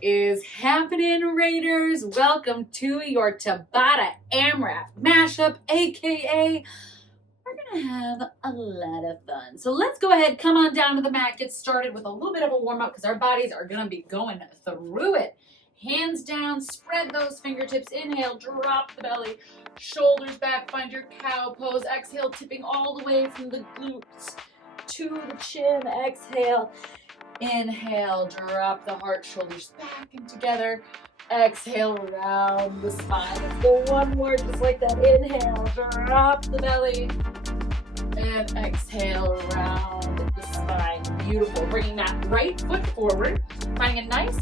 What is happening, Raiders? Welcome to your Tabata AMRAP mashup, aka we're gonna have a lot of fun. So let's go ahead, come on down to the mat, get started with a little bit of a warm-up because our bodies are gonna be going through it. Hands down, spread those fingertips, inhale, drop the belly, shoulders back, find your cow pose, exhale, tipping all the way from the glutes to the chin, exhale. Inhale, drop the heart, shoulders back and together. Exhale, round the spine. Let's go one more, just like that. Inhale, drop the belly. And exhale, round the spine. Beautiful. Bringing that right foot forward. Finding a nice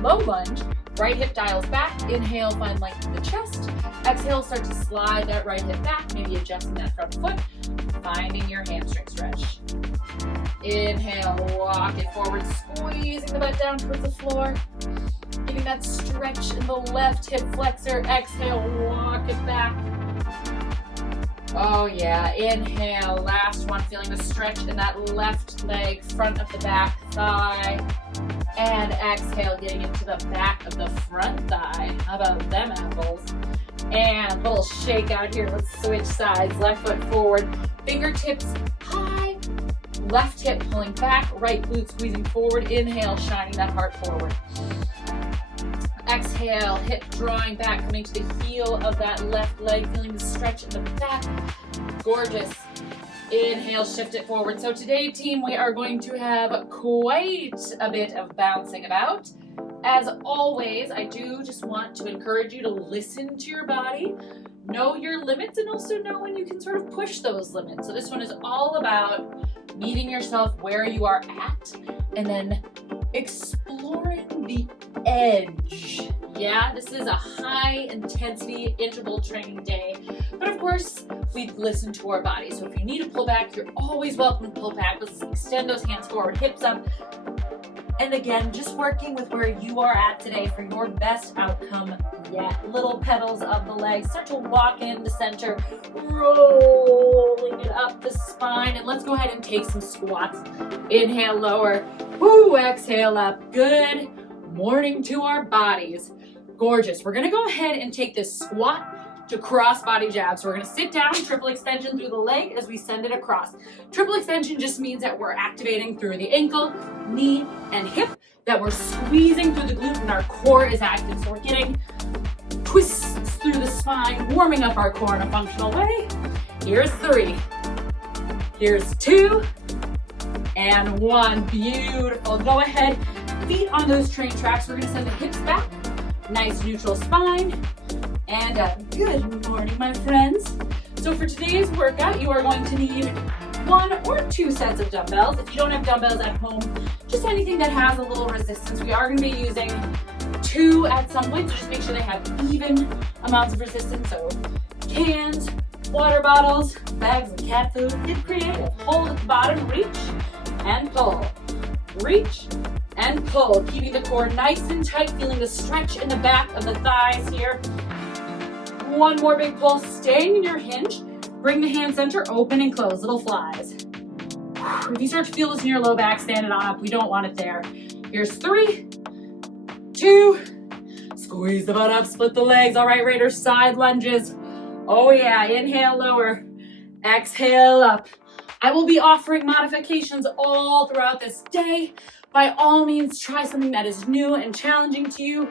low lunge. Right hip dials back. Inhale, find length in the chest. Exhale, start to slide that right hip back. Maybe adjusting that front foot. Finding your hamstring stretch. Inhale, walk it forward, squeezing the butt down towards the floor. Getting that stretch in the left hip flexor. Exhale, walk it back. Oh yeah, inhale, last one, feeling the stretch in that left leg, front of the back thigh. And exhale, getting into the back of the front thigh. How about them apples? And a little shake out here. Let's switch sides. Left foot forward, fingertips high. Left hip pulling back, right glute squeezing forward. Inhale, shining that heart forward. Exhale, hip drawing back, coming to the heel of that left leg, feeling the stretch in the back. Gorgeous. Inhale, shift it forward. So today, team, we are going to have quite a bit of bouncing about. As always, I do just want to encourage you to listen to your body, know your limits, and also know when you can sort of push those limits. So this one is all about meeting yourself where you are at and then exploring the edge. Yeah, this is a high intensity interval training day, but of course we listen to our body. So if you need to pull back, you're always welcome to pull back. Let's extend those hands forward, hips up. And again, just working with where you are at today for your best outcome yet. Little pedals of the legs. Start to walk in the center, rolling it up the spine. And let's go ahead and take some squats. Inhale, lower. Woo, exhale up. Good morning to our bodies. Gorgeous. We're going to go ahead and take this squat to cross body jab. So we're going to sit down, triple extension through the leg as we send it across. Triple extension just means that we're activating through the ankle, knee, and hip, that we're squeezing through the glute and our core is active. So we're getting twists through the spine, warming up our core in a functional way. Here's 3. Here's 2. And 1. Beautiful. Go ahead, feet on those train tracks. We're going to send the hips back. Nice neutral spine. And good morning, my friends. So for today's workout, you are going to need 1 or 2 sets of dumbbells. If you don't have dumbbells at home, just anything that has a little resistance. We are going to be using 2 at some point, so just make sure they have even amounts of resistance. So cans, water bottles, bags of cat food. Get creative. Hold at the bottom, reach and pull. Reach and pull. Keeping the core nice and tight, feeling the stretch in the back of the thighs here. 1 more big pull, staying in your hinge. Bring the hand center, open and close, little flies. If you start to feel this in your low back, stand it on up. We don't want it there. Here's 3, 2, squeeze the butt up, split the legs. All right, Raiders, side lunges. Oh yeah, inhale, lower. Exhale, up. I will be offering modifications all throughout this day. By all means, try something that is new and challenging to you.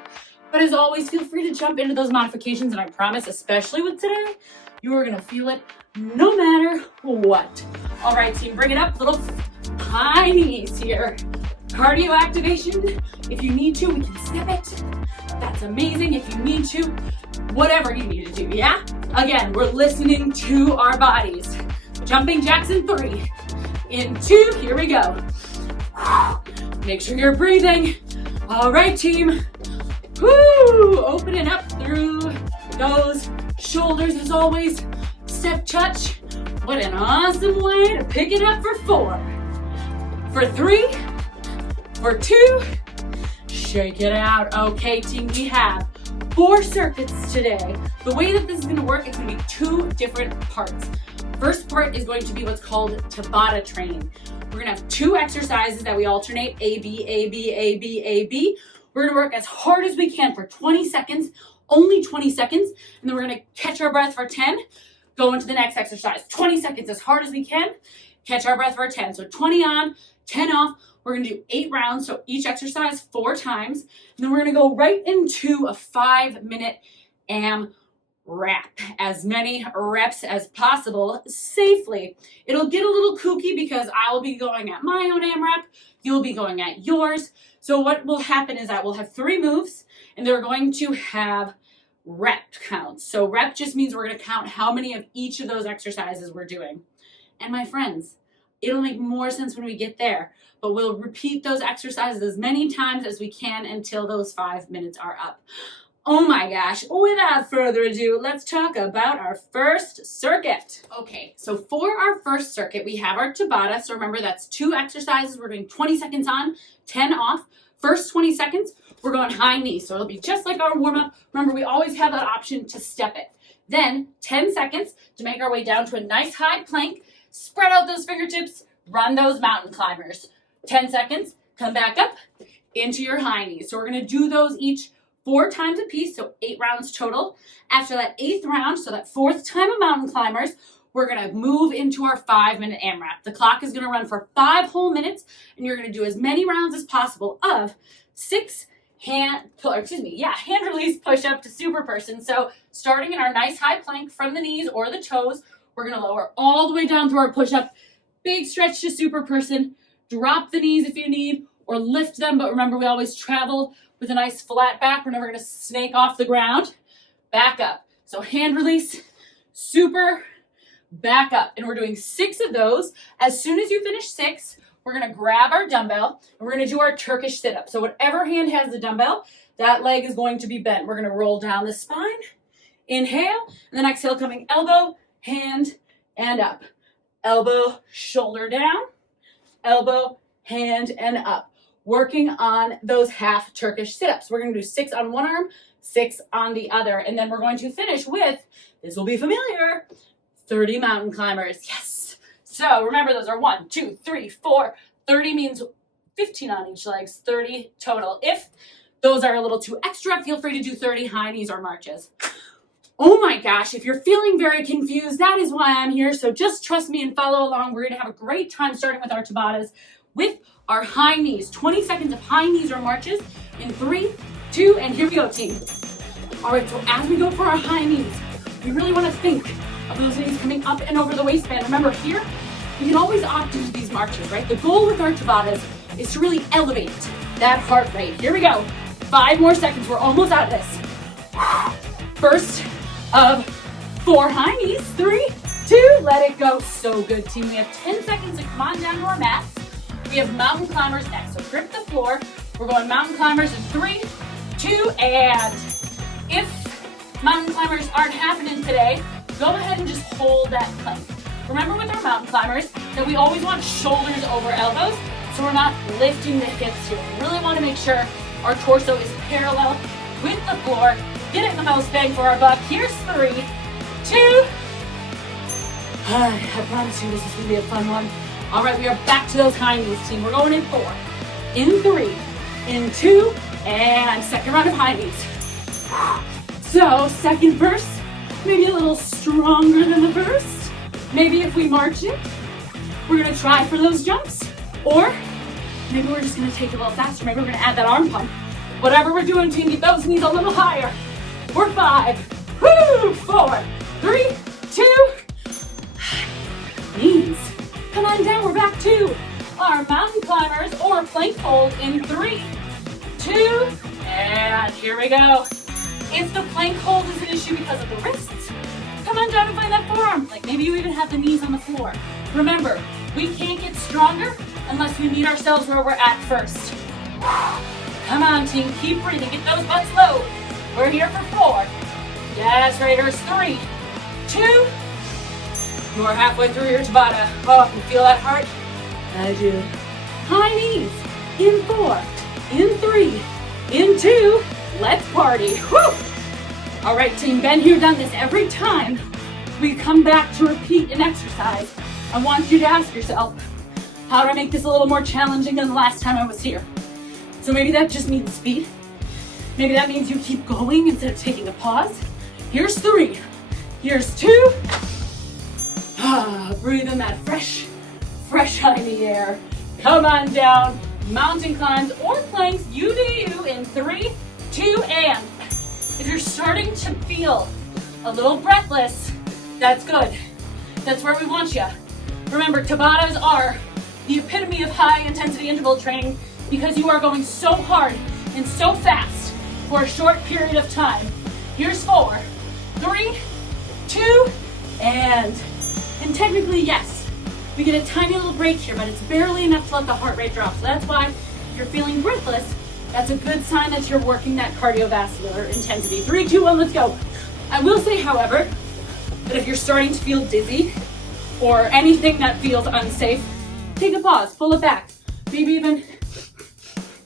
But as always, feel free to jump into those modifications, and I promise, especially with today, you are gonna feel it no matter what. All right, team, bring it up, little high knees here. Cardio activation, if you need to, we can step it. That's amazing. If you need to, whatever you need to do, yeah? Again, we're listening to our bodies. Jumping jacks in 3, in 2, here we go. Make sure you're breathing. All right, team. Woo! Opening up through those shoulders as always. Step touch. What an awesome way to pick it up for 4. For 3. For 2. Shake it out. Okay, team, we have 4 circuits today. The way that this is going to work, it's going to be 2 different parts. First part is going to be what's called Tabata training. We're gonna have 2 exercises that we alternate, A, B, A, B, A, B, A, B. We're gonna work as hard as we can for 20 seconds, only 20 seconds, and then we're gonna catch our breath for 10, go into the next exercise. 20 seconds as hard as we can, catch our breath for 10. So 20 on, 10 off. We're gonna do 8 rounds, so each exercise 4 times. And then we're gonna go right into a 5-minute AMRAP. As many reps as possible safely. It'll get a little kooky because I will be going at my own AMRAP, you'll be going at yours. So what will happen is that we'll have 3 moves and they're going to have rep counts. So rep just means we're gonna count how many of each of those exercises we're doing. And my friends, it'll make more sense when we get there, but we'll repeat those exercises as many times as we can until those 5 minutes are up. Oh my gosh, without further ado, let's talk about our first circuit. Okay, so for our first circuit, we have our Tabata. So remember, that's 2 exercises. We're doing 20 seconds on, 10 off. First 20 seconds, we're going high knees. So it'll be just like our warm-up. Remember, we always have that option to step it. Then 10 seconds to make our way down to a nice high plank. Spread out those fingertips, run those mountain climbers. 10 seconds, come back up into your high knees. So we're gonna do those each 4 times a piece, so 8 rounds total. After that 8th round, so that 4th time of mountain climbers, we're gonna move into our 5-minute AMRAP. The clock is gonna run for 5 whole minutes, and you're gonna do as many rounds as possible of 6 hand release push up to super person. So starting in our nice high plank from the knees or the toes, we're gonna lower all the way down through our push up, big stretch to super person, drop the knees if you need, or lift them, but remember we always travel with a nice flat back. We're never gonna snake off the ground. Back up. So hand release, super, back up. And we're doing 6 of those. As soon as you finish 6, we're gonna grab our dumbbell and we're gonna do our Turkish sit-up. So whatever hand has the dumbbell, that leg is going to be bent. We're gonna roll down the spine, inhale, and then exhale, coming elbow, hand, and up. Elbow, shoulder down, elbow, hand, and up. Working on those half Turkish sit-ups. We're gonna do 6 on one arm, 6 on the other. And then we're going to finish with, this will be familiar, 30 mountain climbers. Yes. So remember, those are 1, 2, 3, 4. 30 means 15 on each leg, 30 total. If those are a little too extra, feel free to do 30 high knees or marches. Oh my gosh, if you're feeling very confused, that is why I'm here. So just trust me and follow along. We're gonna have a great time starting with our Tabatas with our high knees. 20 seconds of high knees or marches in 3, 2, and here we go, team. All right, so as we go for our high knees, we really want to think of those knees coming up and over the waistband. Remember here, we can always opt into these marches, right? The goal with our Tabatas is to really elevate that heart rate. Here we go. 5 more seconds, we're almost out of this. First of 4 high knees, 3, 2, let it go. So good, team. We have 10 seconds to come on down to our mats. We have mountain climbers next, so grip the floor. We're going mountain climbers in 3, 2, and if mountain climbers aren't happening today, go ahead and just hold that plank. Remember with our mountain climbers that we always want shoulders over elbows, so we're not lifting the hips here. We really want to make sure our torso is parallel with the floor. Get it the most bang for our buck. Here's 3, 2. I promise you this is going to be a fun one. All right, we are back to those high knees, team. We're going in 4, in 3, in 2, and second round of high knees. So, second verse, maybe a little stronger than the first. Maybe if we march it, we're gonna try for those jumps. Or maybe we're just gonna take it a little faster. Maybe we're gonna add that arm pump. Whatever we're doing, team, get those knees a little higher. We're 5, woo, 4, 3, 2, knees. Come on down, we're back to our mountain climbers or plank hold in 3, 2, and here we go. If the plank hold is an issue because of the wrists, come on down and find that forearm. Like maybe you even have the knees on the floor. Remember, we can't get stronger unless we meet ourselves where we're at first. Come on, team, keep breathing, get those butts low. We're here for 4. Yes, Raiders, 3, 2, you're halfway through your Tabata. Oh, can you feel that heart? I do. High knees in 4, in 3, in 2. Let's party. Woo! All right, team, been here, done this. Every time we come back to repeat an exercise, I want you to ask yourself, How do I make this a little more challenging than the last time I was here? So maybe that just means speed. Maybe that means you keep going instead of taking a pause. Here's 3. Here's 2. Breathe in that fresh high in the air. Come on down. Mountain climbs or planks, you do you in 3, 2, and. If you're starting to feel a little breathless, that's good. That's where we want you. Remember, Tabatas are the epitome of high intensity interval training because you are going so hard and so fast for a short period of time. Here's 4, 3, 2, and technically, yes, we get a tiny little break here, but it's barely enough to let the heart rate drop. So that's why if you're feeling breathless, that's a good sign that you're working that cardiovascular intensity. 3, 2, 1, let's go. I will say, however, that if you're starting to feel dizzy or anything that feels unsafe, take a pause, pull it back. Maybe even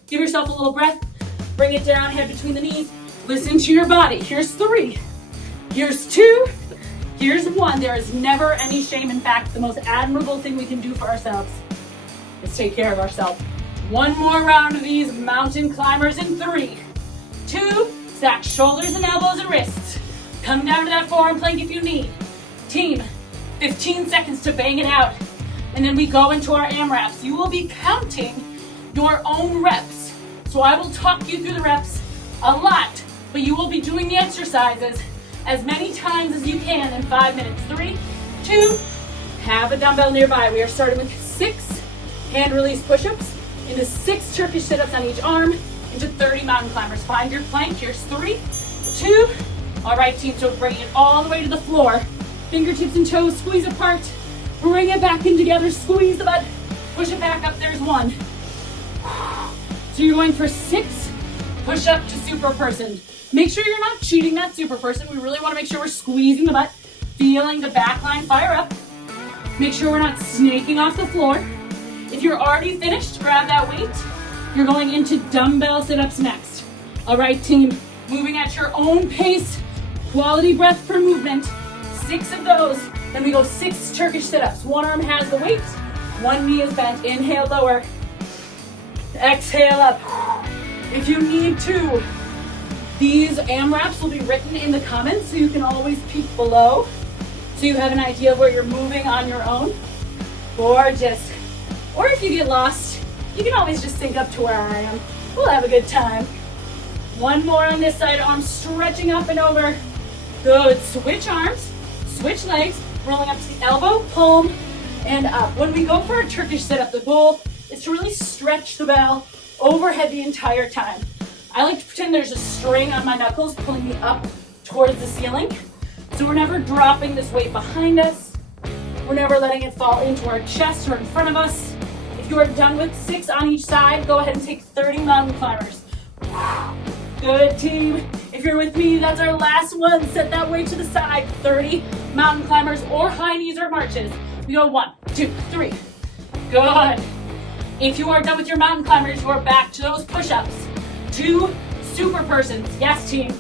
give yourself a little breath, bring it down, head between the knees, listen to your body. Here's 3, here's 2, here's 1. There is never any shame. In fact, the most admirable thing we can do for ourselves is take care of ourselves. 1 more round of these mountain climbers in 3, 2, stack shoulders and elbows and wrists. Come down to that forearm plank if you need. Team, 15 seconds to bang it out. And then we go into our amraps. You will be counting your own reps. So I will talk you through the reps a lot, but you will be doing the exercises as many times as you can in 5 minutes. 3, 2, have a dumbbell nearby. We are starting with 6 hand release push-ups into 6 Turkish sit-ups on each arm into 30 mountain climbers. Find your plank. Here's 3, 2. All right, team, so bring it all the way to the floor. Fingertips and toes squeeze apart. Bring it back in together, squeeze the butt. Push it back up, there's 1. So you're going for 6 push-up to super person. Make sure you're not cheating that super person. We really want to make sure we're squeezing the butt, feeling the back line fire up. Make sure we're not snaking off the floor. If you're already finished, grab that weight. You're going into dumbbell sit-ups next. All right, team, moving at your own pace, quality breath per movement. 6 of those. Then we go 6 Turkish sit-ups. 1 arm has the weight, 1 knee is bent. Inhale, lower. Exhale, up. If you need to, these AMRAPs will be written in the comments, so you can always peek below, so you have an idea of where you're moving on your own. Gorgeous. Or if you get lost, you can always just sync up to where I am. We'll have a good time. 1 more on this side, arms stretching up and over. Good. Switch arms, switch legs, rolling up to the elbow, palm, and up. When we go for a Turkish sit-up, the goal is to really stretch the bell overhead the entire time. I like to pretend there's a string on my knuckles pulling me up towards the ceiling. So we're never dropping this weight behind us. We're never letting it fall into our chest or in front of us. If you are done with 6 on each side, go ahead and take 30 mountain climbers. Good, team. If you're with me, that's our last one. Set that weight to the side. 30 mountain climbers or high knees or marches. We go 1, 2, 3. Good. If you are done with your mountain climbers, you are back to those push-ups. 2 super persons. Yes, team.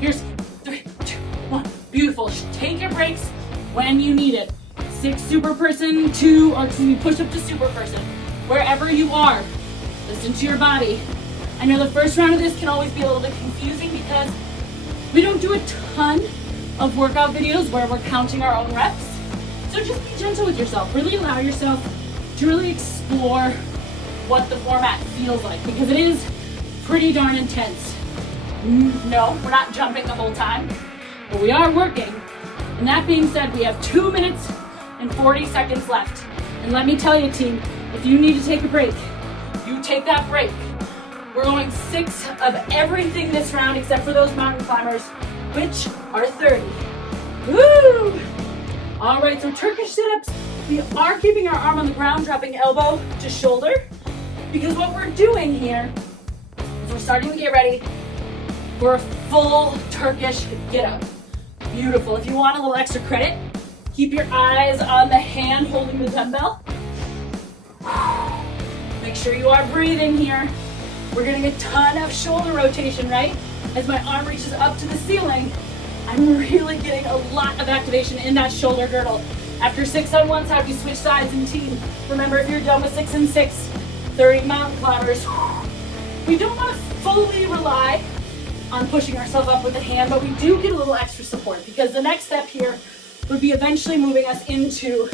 Here's 3, 2, 1. Beautiful. Take your breaks when you need it. 6 super person, 2, or 2 push-up to super person. Wherever you are, listen to your body. I know the first round of this can always be a little bit confusing because we don't do a ton of workout videos where we're counting our own reps. So just be gentle with yourself. Really allow yourself to really explore what the format feels like because it is pretty darn intense. No, we're not jumping the whole time, but we are working. And that being said, we have 2 minutes and 40 seconds left. And let me tell you, team, if you need to take a break, you take that break. We're going 6 of everything this round except for those mountain climbers, which are 30. Woo! All right, so Turkish sit-ups, we are keeping our arm on the ground, dropping elbow to shoulder, because what we're doing here is we're starting to get ready for a full Turkish get-up. Beautiful. If you want a little extra credit, keep your eyes on the hand holding the dumbbell. Make sure you are breathing here. We're getting a ton of shoulder rotation, right? As my arm reaches up to the ceiling, I'm really getting a lot of activation in that shoulder girdle. After 6 on one side, we switch sides in team. Remember, if you're done with 6 and 6, 30 mountain climbers. We don't want to fully rely on pushing ourselves up with the hand, but we do get a little extra support because the next step here would be eventually moving us into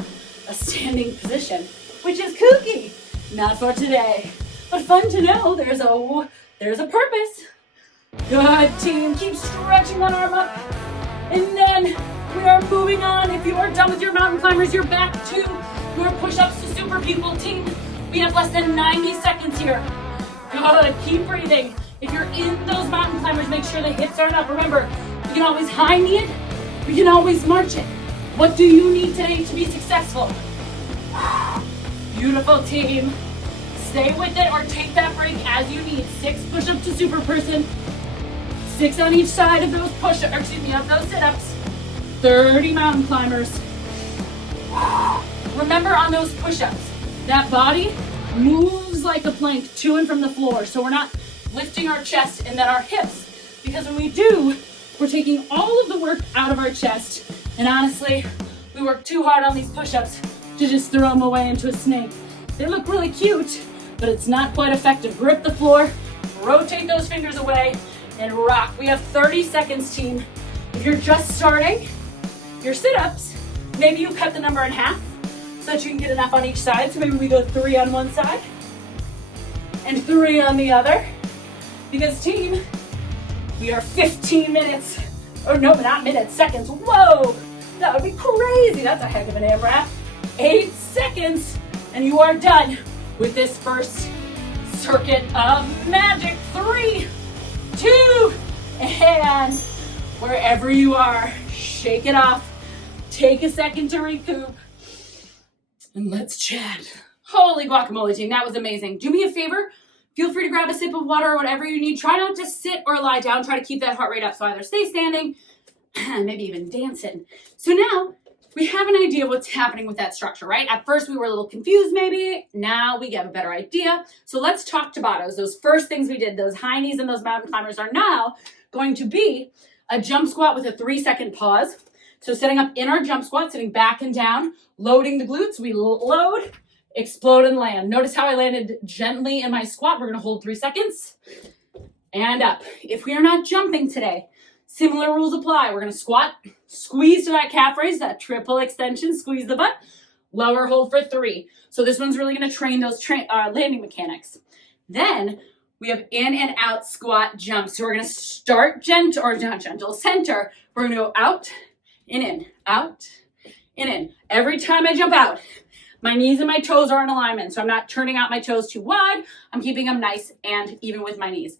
a standing position, which is kooky. Not for today, but fun to know there's a purpose. Good, team. Keep stretching that arm up. And then we are moving on. If you are done with your mountain climbers, you're back to your push-ups to super people, team. We have less than 90 seconds here. Good, keep breathing. If you're in those mountain climbers, make sure the hips aren't up. Remember, you can always high knee it, we can always march it. What do you need today to be successful? Beautiful, team. Stay with it or take that break as you need. 6 push-ups to super person. 6 on each side of those of those sit-ups. 30 mountain climbers. Remember on those push-ups, that body moves like a plank to and from the floor. So we're not lifting our chest and then our hips. Because when we do, we're taking all of the work out of our chest. And honestly, we work too hard on these push-ups to just throw them away into a snake. They look really cute, but it's not quite effective. Grip the floor, rotate those fingers away, and rock. We have 30 seconds, team. If you're just starting your sit-ups, maybe you cut the number in half so that you can get enough on each side. So maybe we go 3 on one side and 3 on the other. Because, team, we are 15 minutes, or no, not minutes, seconds. Whoa, that would be crazy. That's a heck of an AMRAP. 8 seconds, and you are done with this first circuit of magic. 3, 2, and wherever you are, shake it off. Take a second to recoup, and let's chat. Holy guacamole, team, that was amazing. Do me a favor, feel free to grab a sip of water or whatever you need. Try not to sit or lie down. Try to keep that heart rate up, so either stay standing, maybe even dancing. So now, we have an idea of what's happening with that structure, right? At first, we were a little confused, maybe. Now we have a better idea. So let's talk Tabatas. Those first things we did, those high knees and those mountain climbers are now going to be a jump squat with a 3-second pause. So setting up in our jump squat, sitting back and down, loading the glutes. We load, explode, and land. Notice how I landed gently in my squat. We're going to hold 3 seconds and up. If we are not jumping today, similar rules apply. We're going to squat, squeeze to that calf raise, that triple extension, squeeze the butt, lower, hold for 3. So this one's really going to train those landing mechanics. Then we have in and out squat jumps. So we're going to start gentle, or not gentle, center. We're going to go out, in, out, in. Every time I jump out, my knees and my toes are in alignment. So I'm not turning out my toes too wide. I'm keeping them nice and even with my knees.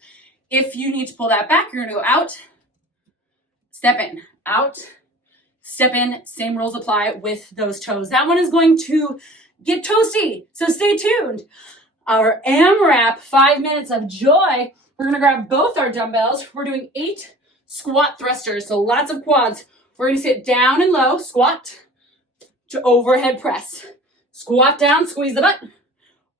If you need to pull that back, you're going to go out, step in, out, step in. Same rules apply with those toes. That one is going to get toasty, so stay tuned. Our AMRAP, 5 minutes of joy. We're going to grab both our dumbbells. We're doing 8 squat thrusters, so lots of quads. We're going to sit down and low, squat to overhead press. Squat down, squeeze the butt,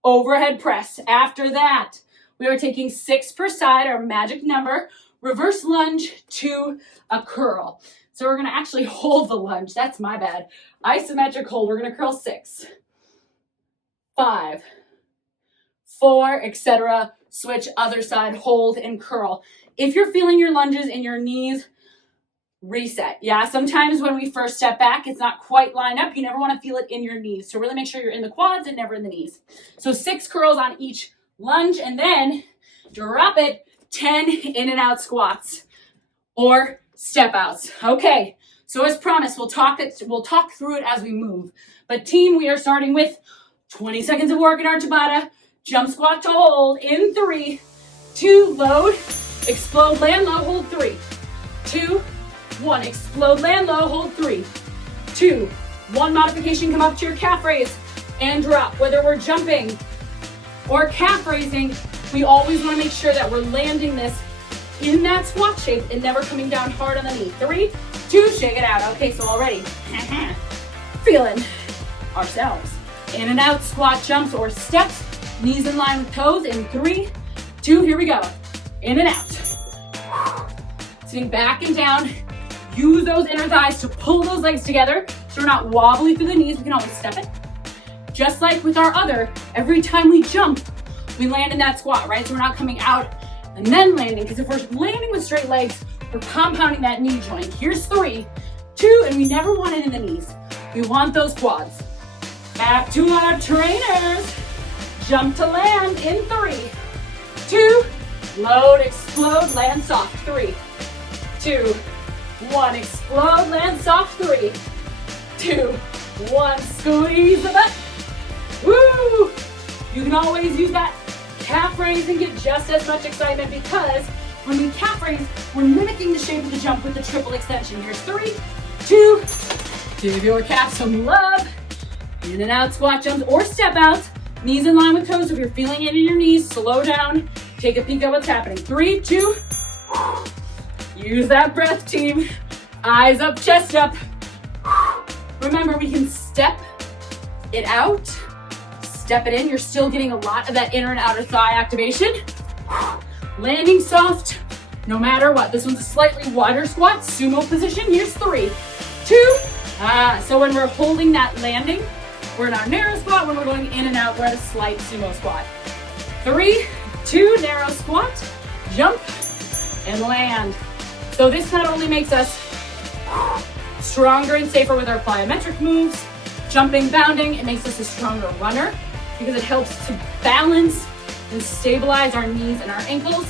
overhead press. After that, we are taking 6 per side, our magic number, reverse lunge to a curl. So we're going to actually hold the lunge. That's my bad. Isometric hold. We're going to curl 6, 5, 4, etc. Switch other side, hold and curl. If you're feeling your lunges in your knees, reset. Yeah, sometimes when we first step back, it's not quite lined up. You never want to feel it in your knees. So really make sure you're in the quads and never in the knees. So 6 curls on each lunge, and then drop it. 10 in and out squats or step outs. Okay, so as promised, we'll talk through it as we move. But team, we are starting with 20 seconds of work in our Tabata. Jump squat to hold in 3, 2, load, explode, land low, hold 3, 2, 1, explode, land low, hold 3, 2, 1. Modification, come up to your calf raise and drop. Whether we're jumping or calf raising, we always want to make sure that we're landing this in that squat shape and never coming down hard on the knee. 3, 2, shake it out. Okay, so already feeling ourselves. In and out squat jumps or steps, knees in line with toes in 3, 2, here we go. In and out. Sitting back and down. Use those inner thighs to pull those legs together. So we're not wobbly through the knees, we can always step it. Just like with our other, every time we jump, we land in that squat, right? So we're not coming out and then landing, because if we're landing with straight legs, we're compounding that knee joint. Here's 3, 2, and we never want it in the knees. We want those quads. Back to our trainers. Jump to land in 3, 2, load, explode, land soft. 3, 2, 1, explode, land soft. 3, 2, 1, squeeze the butt. Woo! You can always use that calf raise and get just as much excitement, because when we calf raise, we're mimicking the shape of the jump with the triple extension. Here's 3, 2, give your calf some love. In and out squat jumps or step outs. Knees in line with toes. If you're feeling it in your knees, slow down. Take a peek at what's happening. 3, 2, use that breath, team. Eyes up, chest up. Remember, we can step it out, step it in. You're still getting a lot of that inner and outer thigh activation. Landing soft, no matter what. This one's a slightly wider squat, sumo position. Here's 3, 2. So when we're holding that landing, we're in our narrow squat. When we're going in and out, we're at a slight sumo squat. 3, 2, narrow squat, jump, and land. So this not only makes us stronger and safer with our plyometric moves, jumping, bounding, it makes us a stronger runner, because it helps to balance and stabilize our knees and our ankles.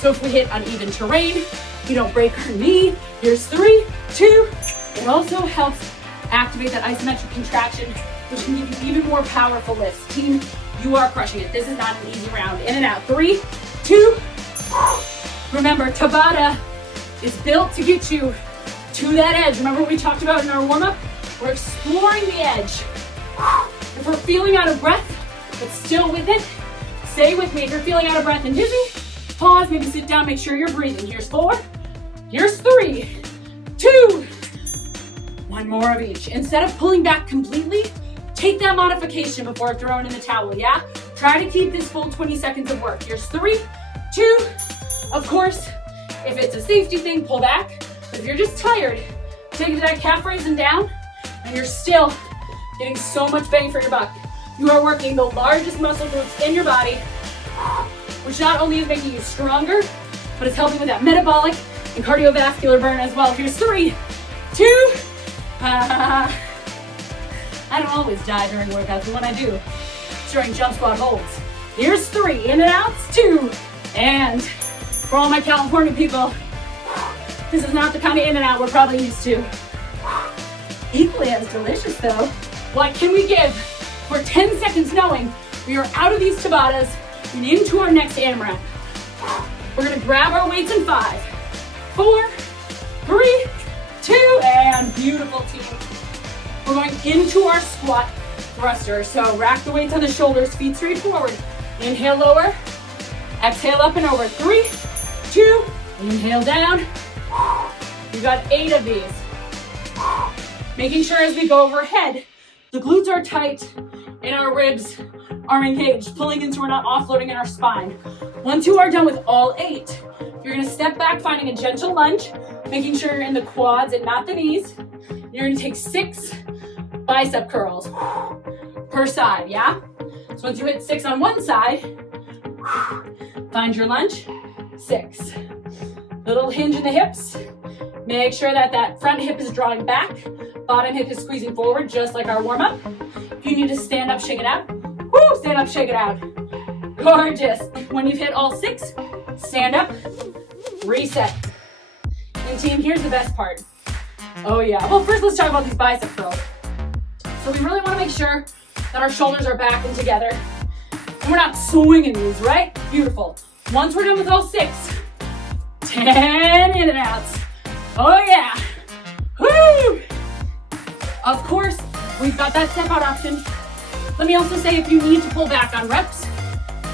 So if we hit uneven terrain, we don't break our knee. Here's 3, 2. It also helps activate that isometric contraction, which can give you even more powerful lifts. Team, you are crushing it. This is not an easy round. In and out. 3, 2. Remember, Tabata is built to get you to that edge. Remember what we talked about in our warm-up? We're exploring the edge. If we're feeling out of breath, but still with it, stay with me. If you're feeling out of breath and dizzy, pause, maybe sit down, make sure you're breathing. Here's 4, here's 3, 2, 1 more of each. Instead of pulling back completely, take that modification before throwing in the towel, yeah? Try to keep this full 20 seconds of work. Here's 3, 2. Of course, if it's a safety thing, pull back. But if you're just tired, take it to that calf raise and down, and you're still getting so much bang for your buck. You are working the largest muscle groups in your body, which not only is making you stronger, but it's helping with that metabolic and cardiovascular burn as well. Here's 3, 2. I don't always die during workouts, but when I do, it's during jump squat holds. Here's 3, in and outs, 2, and for all my California people, this is not the kind of in and out we're probably used to. Equally as delicious though. What can we give for 10 seconds knowing we are out of these Tabatas and into our next AMRAP? We're gonna grab our weights in 5, 4, 3, 2, and beautiful, team. We're going into our squat thruster. So rack the weights on the shoulders, feet straight forward. Inhale, lower. Exhale, up and over. 3, 2, inhale down. We've got 8 of these. Making sure as we go overhead, the glutes are tight and our ribs are engaged, pulling in so we're not offloading in our spine. Once you are done with all 8, you're gonna step back, finding a gentle lunge, making sure you're in the quads and not the knees. You're gonna take 6 bicep curls per side, yeah? So once you hit 6 on one side, find your lunge, 6. Little hinge in the hips. Make sure that that front hip is drawing back, bottom hip is squeezing forward, just like our warm-up. If you need to stand up, shake it out. Woo, stand up, shake it out. Gorgeous. When you've hit all 6, stand up, reset. And team, here's the best part. Oh yeah, well first let's talk about these bicep curls. So we really wanna make sure that our shoulders are back and together. And we're not swinging these, right? Beautiful. Once we're done with all 6, 10 in and outs. Oh yeah. Woo! Of course, we've got that step out option. Let me also say, if you need to pull back on reps,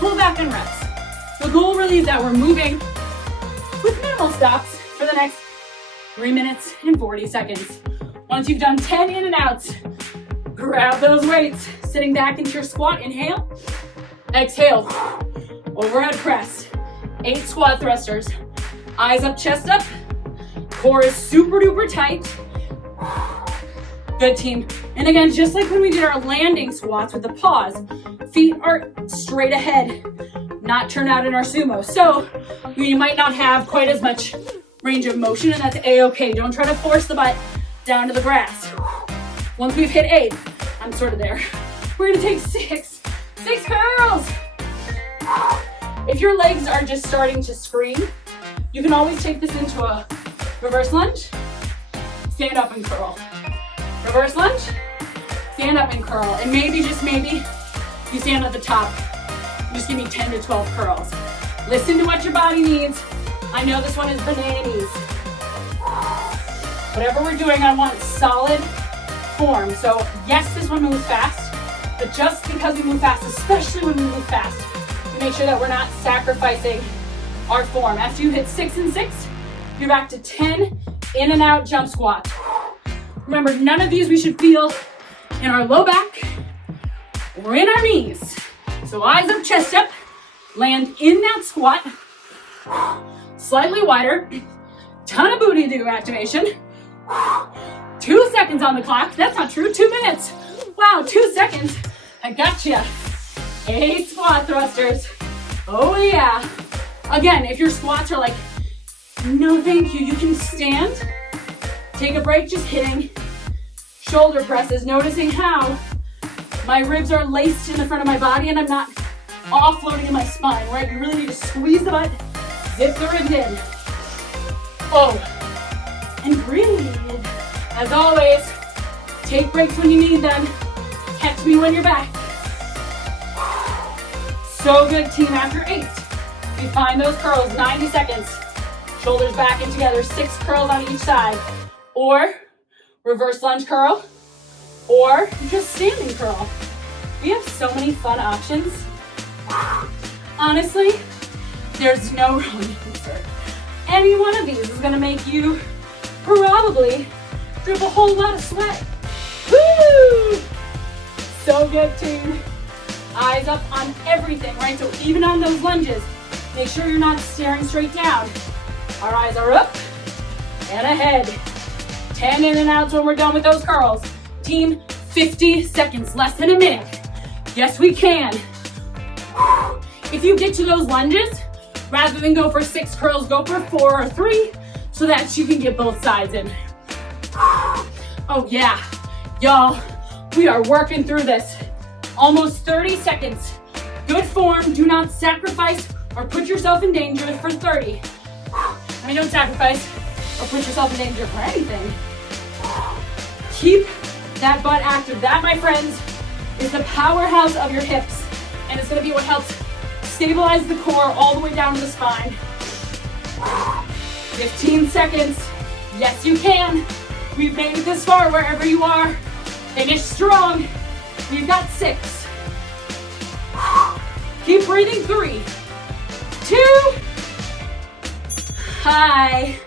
pull back on reps. The goal really is that we're moving with minimal stops for the next 3 minutes and 40 seconds. Once you've done 10 in and outs, grab those weights. Sitting back into your squat, inhale. Exhale, overhead press. 8 squat thrusters. Eyes up, chest up. Core is super duper tight. Good, team. And again, just like when we did our landing squats with the pause, feet are straight ahead, not turned out in our sumo. So we might not have quite as much range of motion, and that's a-okay. Don't try to force the butt down to the grass. Once we've hit 8, I'm sort of there. We're gonna take 6 curls. If your legs are just starting to scream, you can always take this into a reverse lunge, stand up and curl. Reverse lunge, stand up and curl. And maybe, just maybe, you stand at the top. Just give me 10 to 12 curls. Listen to what your body needs. I know this one is banana knees. Whatever we're doing, I want solid form. So yes, this one moves fast, but just because we move fast, especially when we move fast, we make sure that we're not sacrificing our form. After you hit 6 and 6, you're back to 10 in and out jump squats. Remember, none of these we should feel in our low back or in our knees. So eyes up, chest up, land in that squat, slightly wider, ton of booty do activation, 2 seconds on the clock. That's not true, 2 minutes. Wow, 2 seconds, I gotcha. 8 squat thrusters, oh yeah. Again, if your squats are like, no thank you, you can stand. Take a break, just hitting shoulder presses, noticing how my ribs are laced in the front of my body and I'm not offloading in my spine, right? You really need to squeeze the butt, zip the ribs in. Oh, and breathe. As always, take breaks when you need them. Catch me when you're back. So good, team. After 8, we find those curls, 90 seconds. Shoulders back and together, 6 curls on each side. Or reverse lunge curl, or just standing curl. We have so many fun options. Honestly, there's no wrong answer. Any one of these is gonna make you probably drip a whole lot of sweat. Woo! So good, team. Eyes up on everything, right? So even on those lunges, make sure you're not staring straight down. Our eyes are up and ahead. 10 in and outs when we're done with those curls. Team, 50 seconds, less than a minute. Yes, we can. If you get to those lunges, rather than go for 6 curls, go for 4 or 3 so that you can get both sides in. Oh yeah, y'all, we are working through this. Almost 30 seconds. Good form, do not sacrifice or put yourself in danger for 30. I mean, don't sacrifice or put yourself in danger for anything. Keep that butt active. That, my friends, is the powerhouse of your hips, and it's gonna be what helps stabilize the core all the way down to the spine. 15 seconds. Yes, you can. We've made it this far wherever you are. Finish strong. We've got 6. Keep breathing. 3, 2. Hi.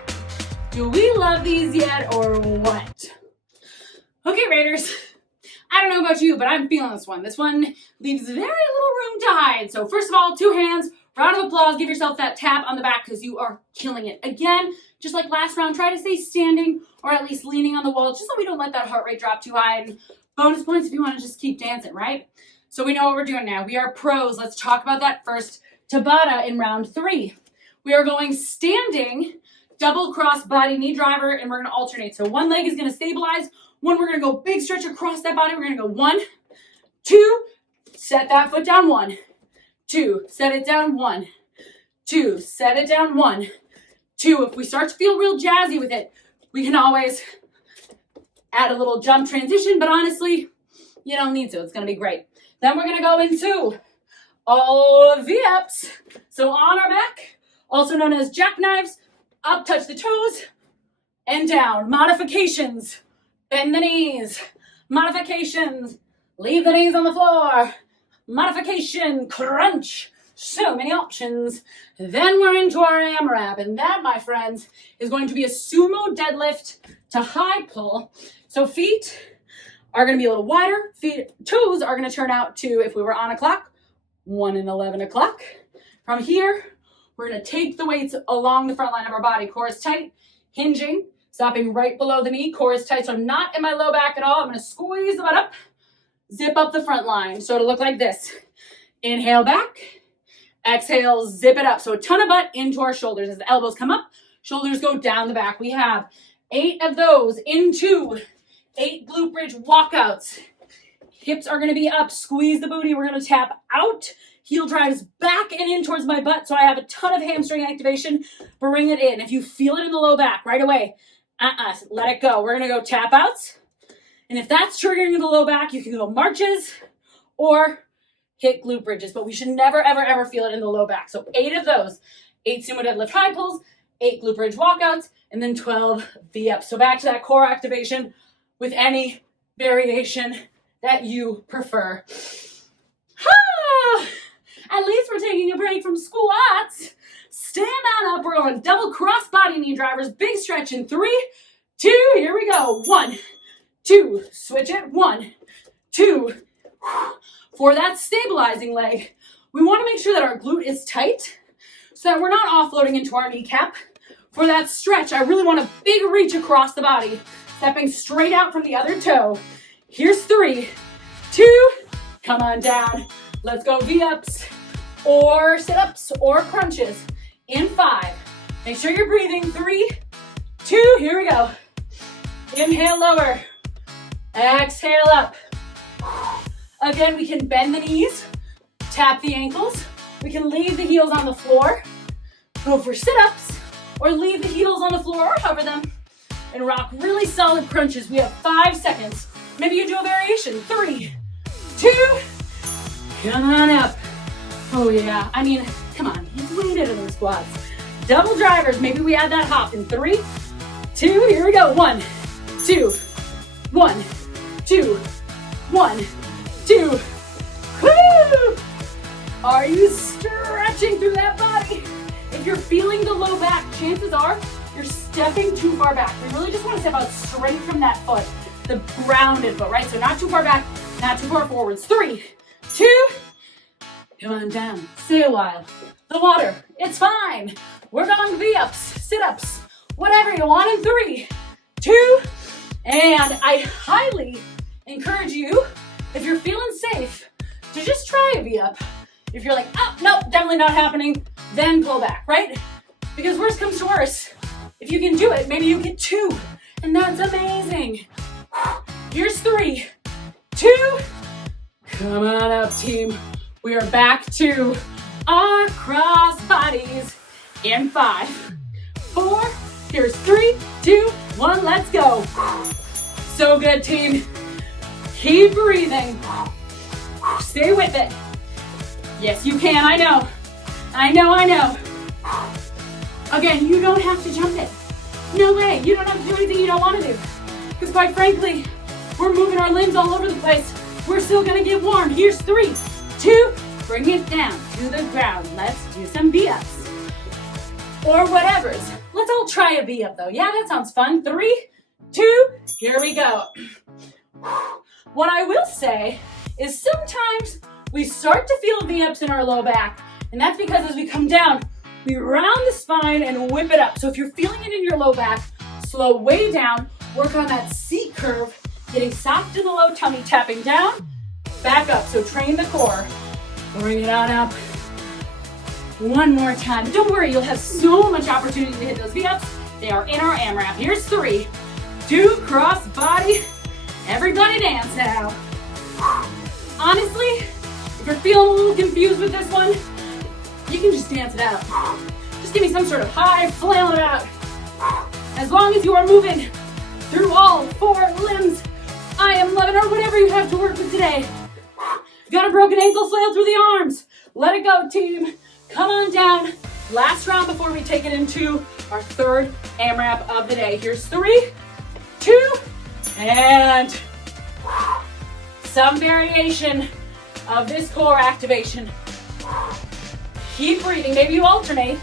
Do we love these yet or what? Okay, Raiders. I don't know about you, but I'm feeling this one. This one leaves very little room to hide. So first of all, 2 hands, round of applause. Give yourself that tap on the back because you are killing it. Again, just like last round, try to stay standing or at least leaning on the wall just so we don't let that heart rate drop too high. And bonus points if you want to just keep dancing, right? So we know what we're doing now. We are pros. Let's talk about that first. Tabata in round 3. We are going standing, double cross body knee driver, and we're going to alternate. So one leg is going to stabilize. One, we're going to go big stretch across that body. We're going to go 1, 2, set that foot down, 1, 2, set it down, 1, 2, set it down, 1, 2. If we start to feel real jazzy with it, we can always add a little jump transition, but honestly, you don't need to. It's going to be great. Then we're going to go into all V-ups. So on our back, also known as jackknives, up, touch the toes, and down. Modifications. Bend the knees. Modifications. Leave the knees on the floor. Modification. Crunch. So many options. Then we're into our AMRAP. And that, my friends, is going to be a sumo deadlift to high pull. So feet are going to be a little wider. Toes are going to turn out to, if we were on a clock, 1 and 11 o'clock. From here, we're going to take the weights along the front line of our body. Core is tight, hinging. Stopping right below the knee, core is tight, so I'm not in my low back at all. I'm gonna squeeze the butt up, zip up the front line. So it'll look like this. Inhale back, exhale, zip it up. So a ton of butt into our shoulders as the elbows come up, shoulders go down the back. We have 8 of those into 8 glute bridge walkouts. Hips are gonna be up, squeeze the booty. We're gonna tap out, heel drives back and in towards my butt. So I have a ton of hamstring activation. Bring it in. If you feel it in the low back right away, let it go. We're gonna go tap outs. And if that's triggering the low back, you can go marches or hit glute bridges, but we should never, ever, ever feel it in the low back. So 8 of those, 8 sumo deadlift high pulls, 8 glute bridge walkouts, and then 12 V-ups. So back to that core activation with any variation that you prefer. At least we're taking a break from squats. Stand on up. We're going double cross body knee drivers. Big stretch in 3, 2. Here we go. 1, 2. Switch it. 1, 2. For that stabilizing leg, we want to make sure that our glute is tight so that we're not offloading into our kneecap. For that stretch, I really want a big reach across the body, stepping straight out from the other toe. Here's 3, 2. Come on down. Let's go V-ups or sit-ups or crunches in 5. Make sure you're breathing. 3, 2. Here we go. Inhale, lower. Exhale, up. Again, we can bend the knees, tap the ankles. We can leave the heels on the floor, go for sit-ups, or leave the heels on the floor or hover them, and rock really solid crunches. We have 5 seconds. Maybe you do a variation. 3, 2. Come on up. Oh yeah, I mean, come on, you've waited in those squats. Double drivers, maybe we add that hop in 3, 2, here we go. 1, 2, 1, 2, 1, 2. Woo! Are you stretching through that body? If you're feeling the low back, chances are you're stepping too far back. We really just want to step out straight from that foot, the grounded foot, right? So not too far back, not too far forwards. 3, 2, come on down. Stay a while. The water, it's fine. We're going V-ups, sit-ups, whatever you want in 3, 2, and I highly encourage you, if you're feeling safe, to just try a V-up. If you're like, oh, nope, definitely not happening, then pull back, right? Because worst comes to worst. If you can do it, maybe you get 2, and that's amazing. Here's 3, 2, come on up, team. We are back to our cross bodies in 5, 4, here's 3, 2, 1, let's go. So good, team. Keep breathing. Stay with it. Yes, you can, I know. I know. Again, you don't have to jump it. No way, you don't have to do anything you don't want to do. Because quite frankly, we're moving our limbs all over the place. We're still gonna get warm. Here's 3, 2, bring it down to the ground. Let's do some V-ups. Or whatever's. Let's all try a V-up though. Yeah, that sounds fun. 3, 2, here we go. What I will say is sometimes we start to feel V-ups in our low back, and that's because as we come down, we round the spine and whip it up. So if you're feeling it in your low back, slow way down, work on that C curve, getting soft in the low tummy, tapping down, back up. So train the core. Bring it on up. One more time. Don't worry, you'll have so much opportunity to hit those V-ups. They are in our AMRAP. Here's 3, 2, cross body. Everybody dance now. Honestly, if you're feeling a little confused with this one, you can just dance it out. Just give me some sort of high, flail it out. As long as you are moving through all 4 limbs, I am loving, or whatever you have to work with today. Got a broken ankle, flail through the arms. Let it go, team. Come on down. Last round before we take it into our 3rd AMRAP of the day. Here's 3, 2, and some variation of this core activation. Keep breathing. Maybe you alternate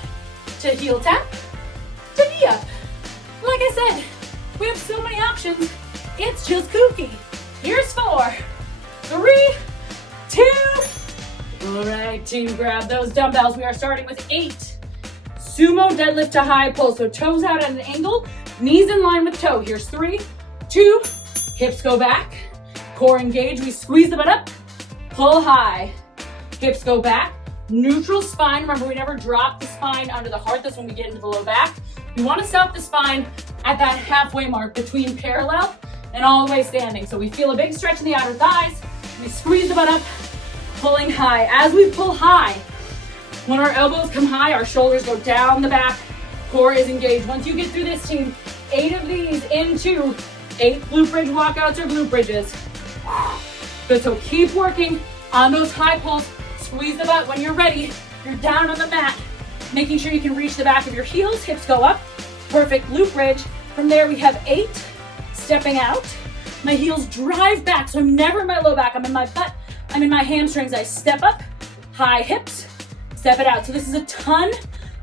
to heel tap, to V-up. Like I said, we have so many options. It's just kooky. Here's 4, 3, 2. All right, team, grab those dumbbells. We are starting with 8 sumo deadlift to high pull. So toes out at an angle, Knees in line with toe. Here's 3, 2, hips go back, core engage. We squeeze the butt up, pull high, hips go back, neutral spine. Remember, we never drop the spine under the heart. That's when we get into the low back. We want to stop the spine at that halfway mark between parallel and all the way standing. So we feel a big stretch in the outer thighs. We squeeze the butt up, pulling high. As we pull high, when our elbows come high, our shoulders go down the back, core is engaged. Once you get through this, team, 8 of these into 8 glute bridge walkouts or glute bridges. Good, so keep working on those high pulls. Squeeze the butt. When you're ready, you're down on the mat, making sure you can reach the back of your heels, hips go up. Perfect glute bridge. From there, we have 8, stepping out. My heels drive back, so I'm never in my low back. I'm in my butt, I'm in my hamstrings. I step up, high hips, step it out. So this is a ton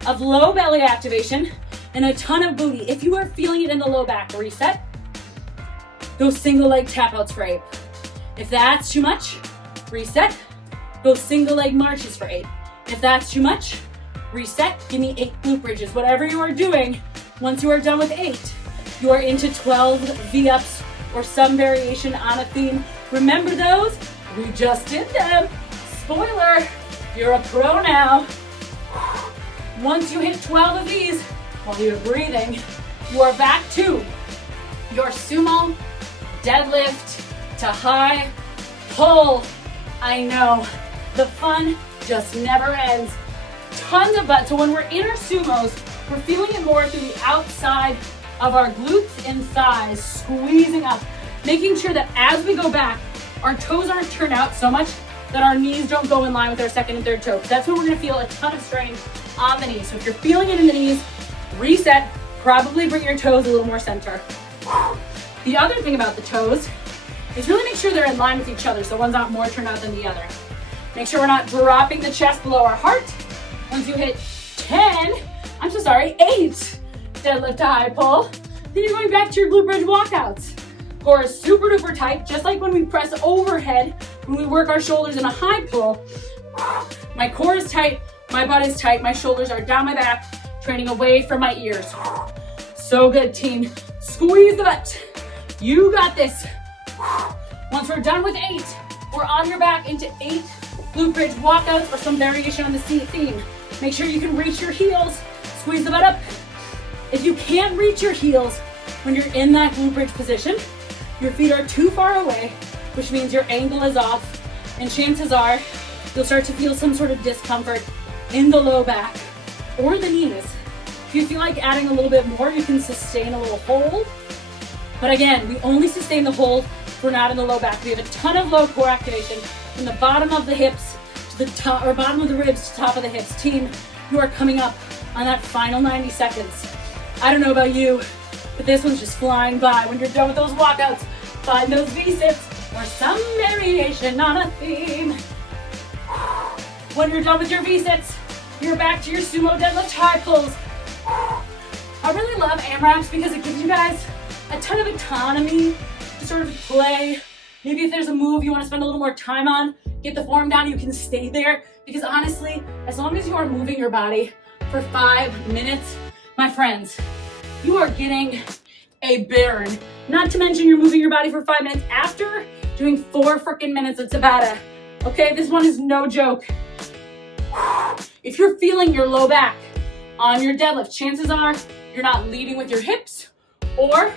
of low belly activation and a ton of booty. If you are feeling it in the low back, reset. Those single leg tap outs for 8. If that's too much, reset. Go single leg marches for 8. If that's too much, reset. Give me 8 glute bridges. Whatever you are doing, once you are done with 8, you are into 12 V-ups or some variation on a theme. Remember those? We just did them. Spoiler, you're a pro now. Once you hit 12 of these, while you're breathing, you are back to your sumo deadlift to high pull. I know, the fun just never ends. Tons of butt. So when we're in our sumos, we're feeling it more through the outside of our glutes and thighs, squeezing up, making sure that as we go back, our toes aren't turned out so much that our knees don't go in line with our second and third toe. That's when we're gonna feel a ton of strain on the knees. So if you're feeling it in the knees, reset, probably bring your toes a little more center. The other thing about the toes is really make sure they're in line with each other, so one's not more turned out than the other. Make sure we're not dropping the chest below our heart. Once you hit 8 deadlift to high pull, then you're going back to your glute bridge walkouts. Core is super duper tight, just like when we press overhead, when we work our shoulders in a high pull. My core is tight, my butt is tight, my shoulders are down my back, training away from my ears. So good, team. Squeeze the butt. You got this. Once we're done with 8, we're on your back into 8 glute bridge walkouts or some variation on the theme. Make sure you can reach your heels. Squeeze the butt up. If you can't reach your heels when you're in that glute bridge position, your feet are too far away, which means your angle is off, and chances are you'll start to feel some sort of discomfort in the low back or the knees. If you feel like adding a little bit more, you can sustain a little hold. But again, we only sustain the hold if we're not in the low back. We have a ton of low core activation from the bottom of the hips to the top, or bottom of the ribs to top of the hips. Team, you are coming up on that final 90 seconds. I don't know about you, but this one's just flying by. When you're done with those walkouts, find those V-sits or some variation on a theme. When you're done with your V-sits, you're back to your sumo deadlift high pulls. I really love amraps because it gives you guys a ton of autonomy to sort of play. Maybe if there's a move you want to spend a little more time on, get the form down, you can stay there. Because honestly, as long as you are moving your body for 5 minutes, my friends, you are getting a burn. Not to mention you're moving your body for 5 minutes after doing 4 freaking minutes of Tabata. Okay, this one is no joke. If you're feeling your low back on your deadlift, chances are you're not leading with your hips or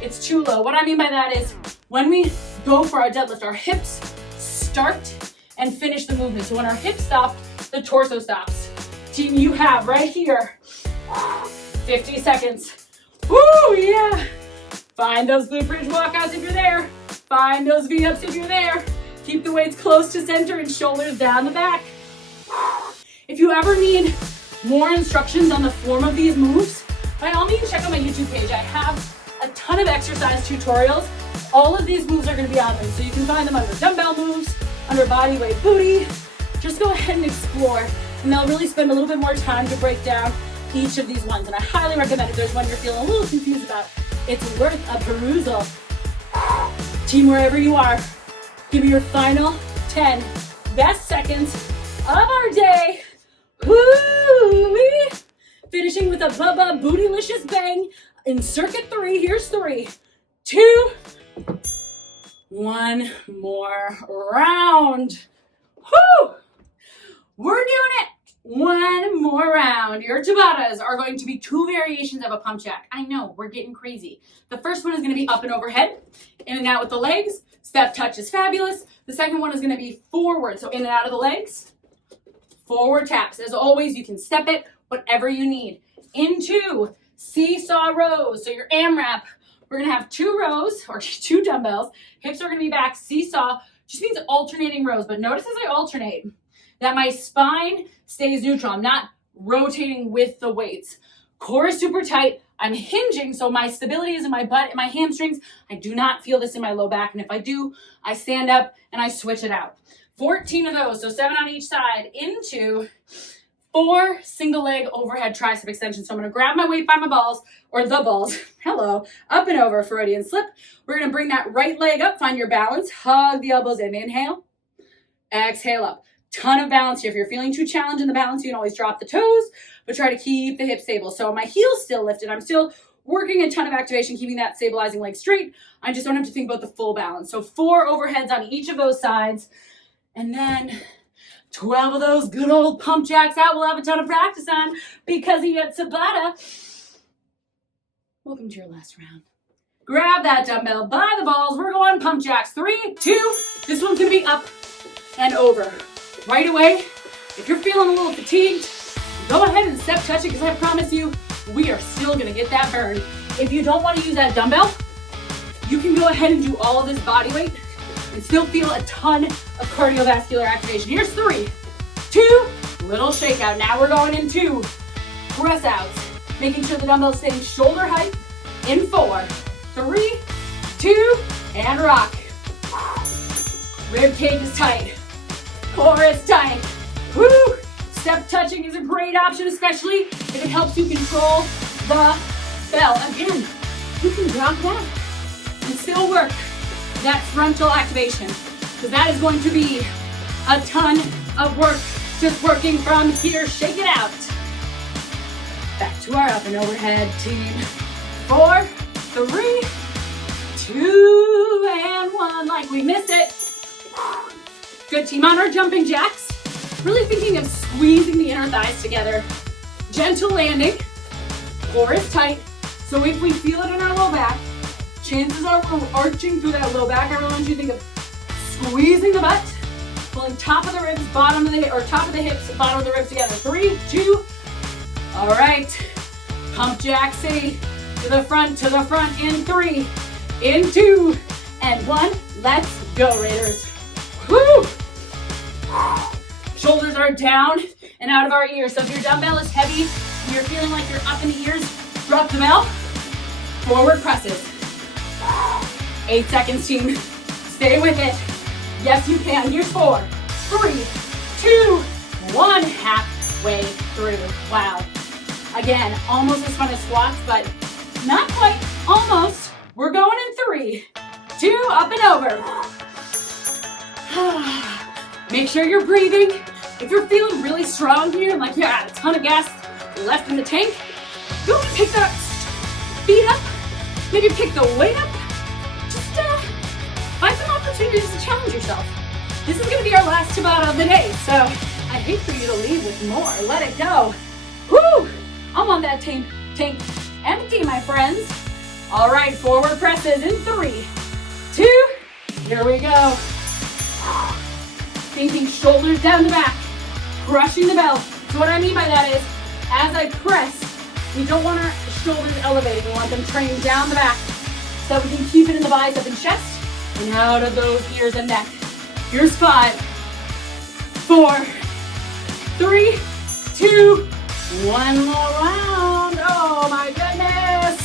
it's too low. What I mean by that is when we go for our deadlift, our hips start and finish the movement. So when our hips stop, the torso stops. Team, you have right here 50 seconds. Woo, yeah. Find those glute bridge walkouts if you're there. Find those V-ups if you're there. Keep the weights close to center and shoulders down the back. If you ever need more instructions on the form of these moves, by all means, check out my YouTube page. I have a ton of exercise tutorials. All of these moves are going to be on there, so you can find them under dumbbell moves, under body weight booty. Just go ahead and explore, and they'll really spend a little bit more time to break down each of these ones. And I highly recommend if there's one you're feeling a little confused about, it's worth a perusal. Team, wherever you are, give me your final 10 best seconds of our day. Woo-wee. Finishing with a Bubba Bootylicious bang in circuit 3. Here's 3, 2, 1 more round. Whoo! We're doing it. 1 more round. Your Tabatas are going to be 2 variations of a pump jack. I know, we're getting crazy. The first one is going to be up and overhead, in and out with the legs. Step touch is fabulous. The second one is going to be forward, so in and out of the legs. Forward taps. As always, you can step it, whatever you need. Into seesaw rows. So your AMRAP, we're going to have 2 rows, or 2 dumbbells. Hips are going to be back. Seesaw just means alternating rows, but notice as I alternate that my spine stays neutral. I'm not rotating with the weights. Core is super tight. I'm hinging, so my stability is in my butt and my hamstrings. I do not feel this in my low back, and if I do, I stand up and I switch it out. 14 of those, so 7 on each side, into 4 single leg overhead tricep extensions. So I'm gonna grab my weight by my balls, or the balls, hello, up and over, Freudian slip. We're gonna bring that right leg up, find your balance, hug the elbows in, inhale, exhale up. Ton of balance here. If you're feeling too challenged in the balance, you can always drop the toes, but try to keep the hips stable. So my heel's still lifted. I'm still working a ton of activation, keeping that stabilizing leg straight. I just don't have to think about the full balance. So 4 overheads on each of those sides. And then 12 of those good old pump jacks out. We'll have a ton of practice on because of your Tabata. Welcome to your last round. Grab that dumbbell by the balls. We're going pump jacks. 3, 2. This one's going to be up and over. Right away, if you're feeling a little fatigued, go ahead and step touch it because I promise you, we are still gonna get that burn. If you don't wanna use that dumbbell, you can go ahead and do all of this body weight and still feel a ton of cardiovascular activation. Here's 3, 2, little shakeout. Now we're going into press outs, making sure the dumbbell's staying shoulder height in 4, 3, 2, and rock. Rib cage is tight. Core is tight. Woo! Step touching is a great option, especially if it helps you control the bell. Again, you can drop that and still work that frontal activation, because that is going to be a ton of work just working from here. Shake it out. Back to our up and overhead, team. 4, 3, 2, and 1. Like we missed it. Good, team. On our jumping jacks, really thinking of squeezing the inner thighs together. Gentle landing, core is tight. So if we feel it in our low back, chances are we're arching through that low back. I really want you to think of squeezing the butt, pulling top of the ribs, bottom of the, or top of the hips, bottom of the ribs together. 3, 2, all right. Pump jack, say to the front in 3, in 2, and 1. Let's go, Raiders. Woo! Shoulders are down and out of our ears. So if your dumbbell is heavy and you're feeling like you're up in the ears, drop the bell. Forward presses. 8 seconds, team. Stay with it. Yes, you can. Here's 4, 3, 2, 1. Halfway through. Wow. Again, almost as fun as squats, but not quite. Almost. We're going in 3, 2, up and over. Make sure you're breathing. If you're feeling really strong here and like you got a ton of gas left in the tank, go and pick that feet up. Maybe pick the weight up. Just find some opportunities to challenge yourself. This is going to be our last Tabata of the day, so I hate for you to leave with more. Let it go. Woo! I want that tank empty, my friends. All right, forward presses in 3, 2, here we go. Thinking shoulders down the back, crushing the bell. So what I mean by that is, as I press, we don't want our shoulders elevated. We want them trained down the back so we can keep it in the bicep and chest and out of those ears and neck. Here's 5, 4, 3, 2, 1 more round. Oh my goodness.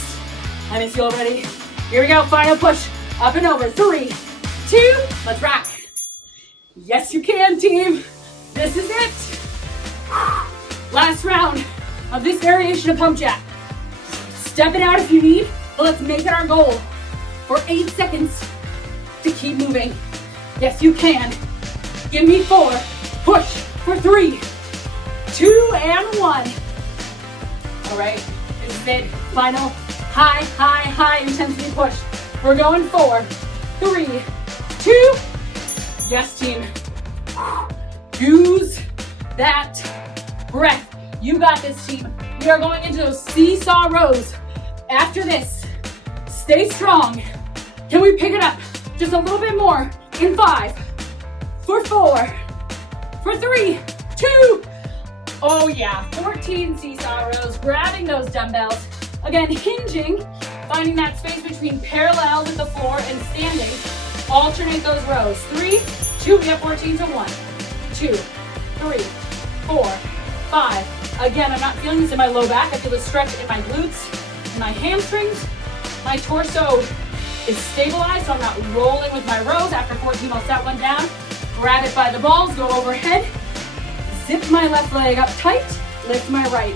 Let me see already. Here we go, final push. Up and over, 3, 2, let's rock. Yes, you can, team. This is it. Last round of this variation of pump jack. Step it out if you need, but let's make it our goal for 8 seconds to keep moving. Yes, you can. Give me 4. Push for 3, 2, and 1. All right, this is it. Final high intensity push. We're going 4, 3, 2. Yes, team. Use that breath. You got this, team. We are going into those seesaw rows. After this, stay strong. Can we pick it up just a little bit more in 5, for 4, for 3, 2. Oh yeah, 14 seesaw rows, grabbing those dumbbells. Again, hinging, finding that space between parallel with the floor and standing. Alternate those rows. 3, 2, we have 14 to 1, 2, 3, 4, 5. Again, I'm not feeling this in my low back. I feel the stretch in my glutes, in my hamstrings. My torso is stabilized, so I'm not rolling with my rows. After 14, I'll set one down, grab it by the balls, go overhead, zip my left leg up tight, lift my right.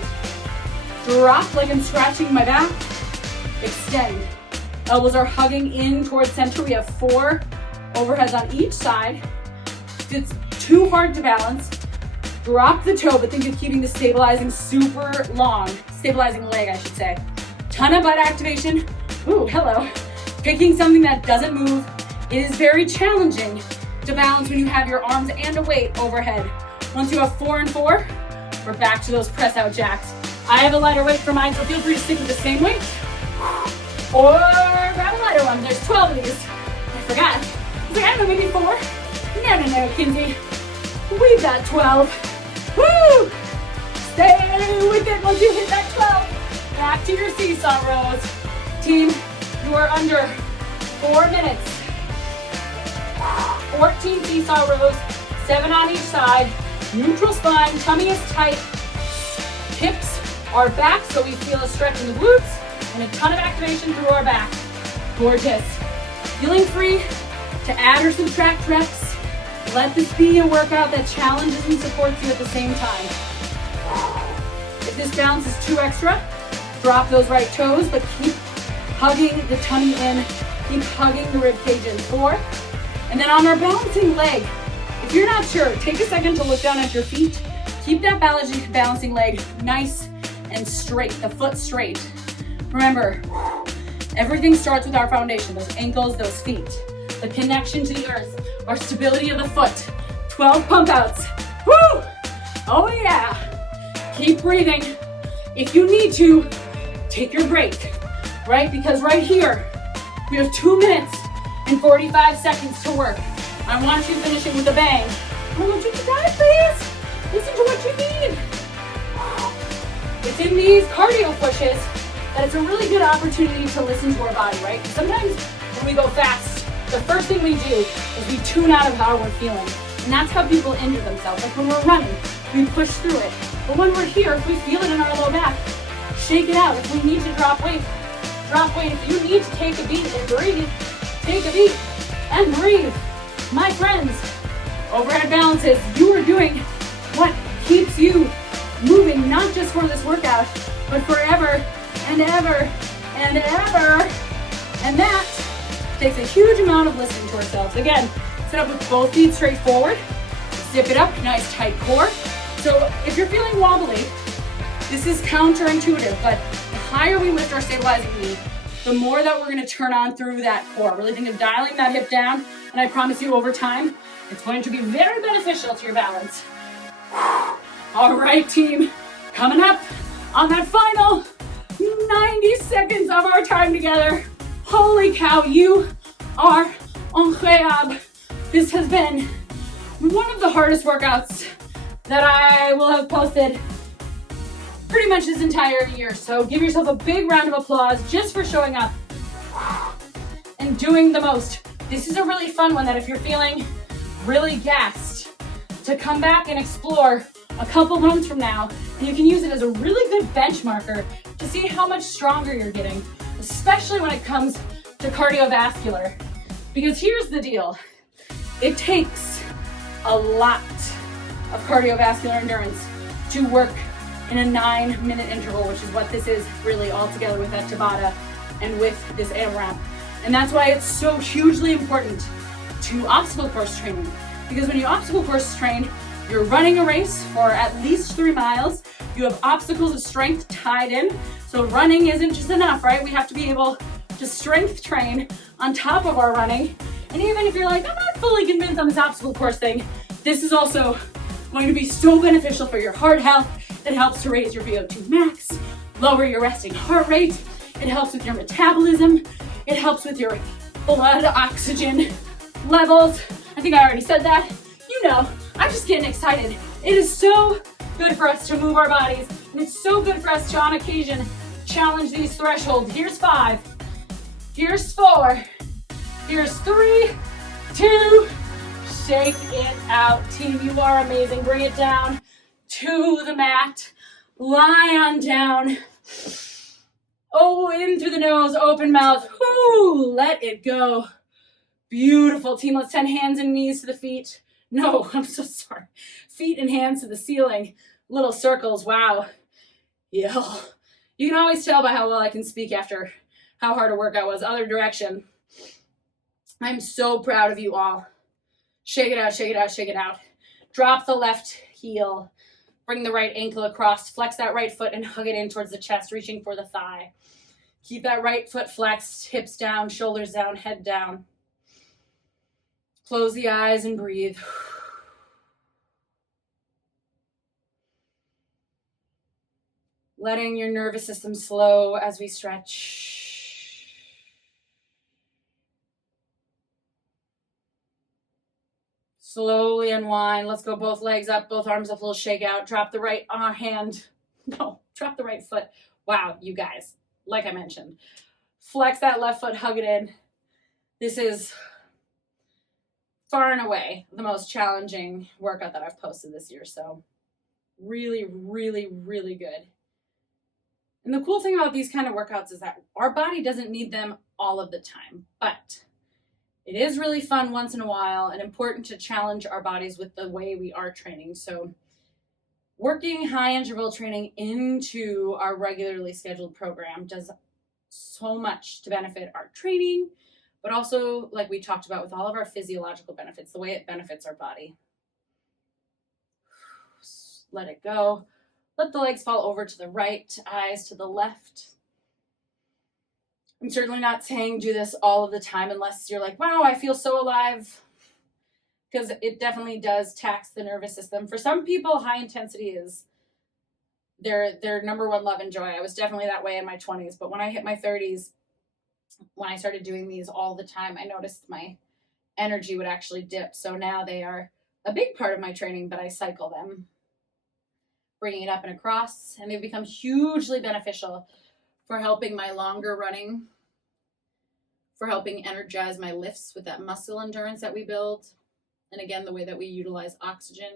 Drop like I'm scratching my back, extend. Elbows are hugging in towards center. We have 4 overheads on each side. If it's too hard to balance, drop the toe, but think of keeping the stabilizing super long, stabilizing leg, I should say. Ton of butt activation. Ooh, hello. Picking something that doesn't move. It is very challenging to balance when you have your arms and a weight overhead. Once you have 4 and 4, we're back to those press out jacks. I have a lighter weight for mine, so feel free to stick with the same weight. Or grab a lighter one. There's 12 of these. I forgot. I was like, I don't know, maybe 4? No, Kinsey. We've got 12. Woo! Stay with it once you hit that 12. Back to your seesaw rows. Team, you are under 4 minutes. 14 seesaw rows, 7 on each side. Neutral spine, tummy is tight. Hips are back, so we feel a stretch in the glutes and a ton of activation through our back. Gorgeous. Feeling free to add or subtract reps. Let this be a workout that challenges and supports you at the same time. If this balance is too extra, drop those right toes, but keep hugging the tummy in, keep hugging the rib cage in. 4. And then on our balancing leg, if you're not sure, take a second to look down at your feet. Keep that balancing leg nice and straight, the foot straight. Remember, everything starts with our foundation, those ankles, those feet, the connection to the earth, our stability of the foot. 12 pump outs. Woo! Oh yeah. Keep breathing. If you need to, take your break, right? Because right here, we have 2 minutes and 45 seconds to work. I want you finishing with a bang. I want you to die, please. Listen to what you need. It's in these cardio pushes that it's a really good opportunity to listen to our body, right? Sometimes when we go fast, the first thing we do is we tune out of how we're feeling. And that's how people injure themselves. Like when we're running, we push through it. But when we're here, if we feel it in our low back, shake it out. If we need to drop weight, drop weight. If you need to take a beat and breathe, take a beat and breathe. My friends, overhead balances, you are doing what keeps you moving, not just for this workout, but forever and ever and ever. And that takes a huge amount of listening to ourselves. Again, sit up with both feet straight forward, zip it up, nice tight core. So if you're feeling wobbly, this is counterintuitive, but the higher we lift our stabilizing knee, the more that we're gonna turn on through that core. Really think of dialing that hip down, and I promise you over time, it's going to be very beneficial to your balance. All right, team, coming up on that final 90 seconds of our time together. Holy cow, you are incroyable. This has been one of the hardest workouts that I will have posted pretty much this entire year. So give yourself a big round of applause just for showing up and doing the most. This is a really fun one that if you're feeling really gassed, to come back and explore a couple months from now, and you can use it as a really good benchmarker to see how much stronger you're getting, especially when it comes to cardiovascular. Because here's the deal, it takes a lot of cardiovascular endurance to work in a 9-minute interval, which is what this is really all together with that Tabata and with this AMRAP. And that's why it's so hugely important to obstacle course training. Because when you obstacle course train, you're running a race for at least 3 miles, You have obstacles of strength tied in. So running isn't just enough, right? We have to be able to strength train on top of our running. And even if you're like, I'm not fully convinced on this obstacle course thing, this is also going to be so beneficial for your heart health. It helps to raise your VO2 max, lower your resting heart rate. It helps with your metabolism. It helps with your blood oxygen levels. I think I already said that. You know, I'm just getting excited. It is so good for us to move our bodies, and it's so good for us to, on occasion, challenge these thresholds. Here's 5. Here's 4. Here's 3, 2, shake it out, team. You are amazing. Bring it down to the mat. Lie on down. Oh, in through the nose, open mouth. Whoo, let it go. Beautiful, team. Let's send hands and knees to the feet. No, I'm so sorry. Feet and hands to the ceiling. Little circles, wow. Yeah. You can always tell by how well I can speak after how hard a workout was. Other direction. I'm so proud of you all. Shake it out, shake it out, shake it out. Drop the left heel. Bring the right ankle across. Flex that right foot and hug it in towards the chest, reaching for the thigh. Keep that right foot flexed, hips down, shoulders down, head down. Close the eyes and breathe. Letting your nervous system slow as we stretch. Slowly unwind. Let's go both legs up, both arms up, a little shake out. Drop the right hand. No, drop the right foot. Wow, you guys, like I mentioned. Flex that left foot, hug it in. This is far and away the most challenging workout that I've posted this year. So really, really, really good. And the cool thing about these kind of workouts is that our body doesn't need them all of the time, but it is really fun once in a while and important to challenge our bodies with the way we are training. So working high interval training into our regularly scheduled program does so much to benefit our training, but also, like we talked about, with all of our physiological benefits, the way it benefits our body. Let it go. Let the legs fall over to the right, eyes to the left. I'm certainly not saying do this all of the time unless you're like, wow, I feel so alive, because it definitely does tax the nervous system. For some people, high intensity is their number one love and joy. I was definitely that way in my 20s, but when I hit my 30s, when I started doing these all the time, I noticed my energy would actually dip. So now they are a big part of my training, but I cycle them, bringing it up and across, and they've become hugely beneficial for helping my longer running, for helping energize my lifts with that muscle endurance that we build, and again, the way that we utilize oxygen.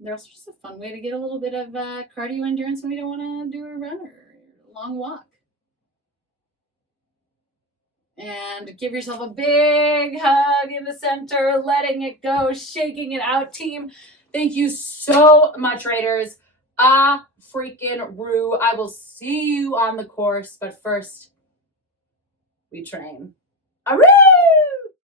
They're also just a fun way to get a little bit of cardio endurance when we don't want to do a run or a long walk. And give yourself a big hug in the center, letting it go, shaking it out, team. Thank you so much, Raiders. Freaking Roo. I will see you on the course, but first, we train. All right.